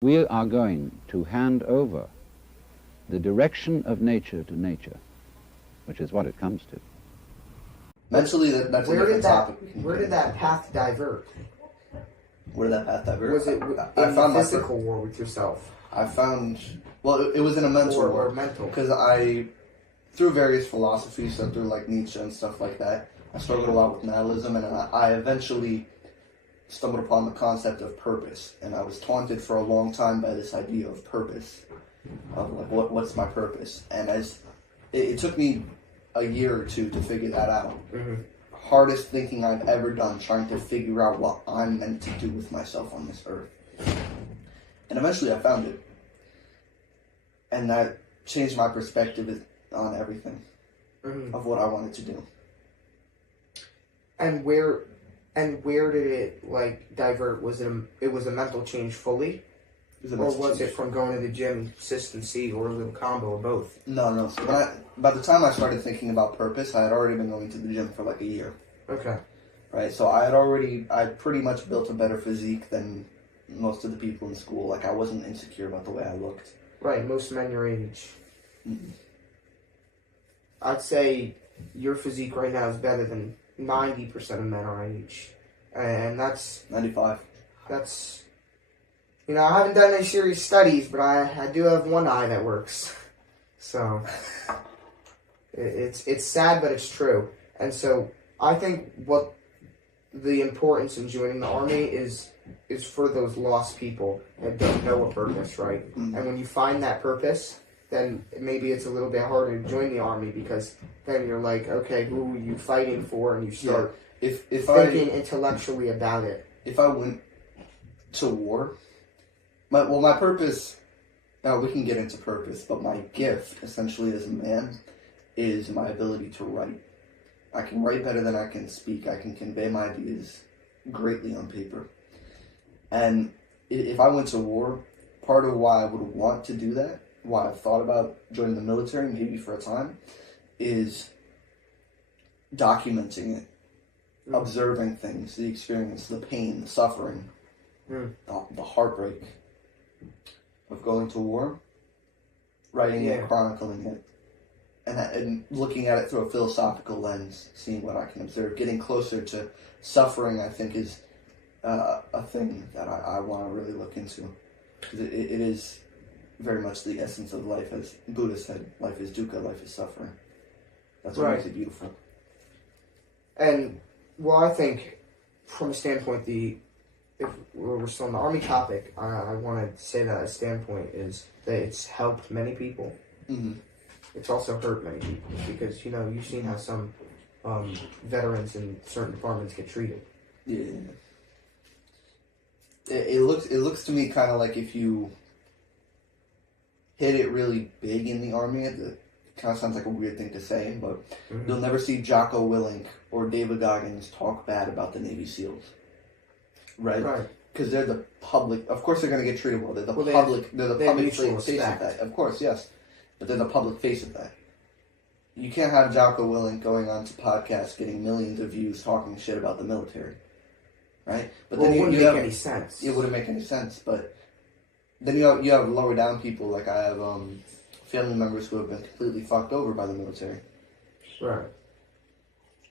We are going to hand over the direction of nature to nature, which is what it comes to. Mentally, that's a different topic. Where did that path divert? Where did that path divert? Was it in the physical war with yourself? I found, well, it was in a mental war. Or mental. Because through various philosophies, so through like Nietzsche and stuff like that, I struggled a lot with nihilism, and I eventually stumbled upon the concept of purpose. And I was taunted for a long time by this idea of purpose, of like, what's my purpose? And it took me a year or two to figure that out. Mm-hmm. Hardest thinking I've ever done, trying to figure out what I'm meant to do with myself on this earth. And eventually I found it. And that changed my perspective on everything, of what I wanted to do. And where did it like divert? Was it a mental change fully? Or was it from going to the gym, consistency, or a little combo of both? No. So by the time I started thinking about purpose, I had already been going to the gym for like a year. Okay. Right, so I pretty much built a better physique than most of the people in school. Like, I wasn't insecure about the way I looked. Right, most men your age. Mm-hmm. I'd say your physique right now is better than 90% of men our age. And that's... 95. That's... You know, I haven't done any serious studies, but I do have one eye that works. So, it's sad, but it's true. And so, I think what the importance in joining the Army is for those lost people that don't know a purpose, right? Mm-hmm. And when you find that purpose, then maybe it's a little bit harder to join the Army, because then you're like, okay, who are you fighting for? And you start thinking intellectually about it. If I went to war... My purpose, now we can get into purpose, but my gift, essentially as a man, is my ability to write. I can write better than I can speak. I can convey my ideas greatly on paper. And if I went to war, part of why I would want to do that, why I've thought about joining the military, maybe for a time, is documenting it, observing things, the experience, the pain, the suffering, the heartbreak of going to war, writing it, chronicling it, and looking at it through a philosophical lens, seeing what I can observe, getting closer to suffering. I think is a thing that I want to really look into, because it is very much the essence of life, as Buddha said. Life is dukkha, life is suffering. That's what makes it beautiful. And well, I think from a standpoint, if we're still on the Army topic, I want to say that a standpoint is that it's helped many people. Mm-hmm. It's also hurt many people, because, you know, you've seen how some veterans in certain departments get treated. Yeah. It looks to me kind of like if you hit it really big in the Army, it kind of sounds like a weird thing to say, but you'll never see Jocko Willink or David Goggins talk bad about the Navy SEALs. Right? Because they're the public. Of course, they're going to get treated well. They're the public. They're the public face of that. Of course, yes, but they're the public face of that. You can't have Jocko Willink going on to podcasts, getting millions of views, talking shit about the military, right? But then it wouldn't make any sense. It wouldn't make any sense. But then you have lower down people. Like I have family members who have been completely fucked over by the military. Right.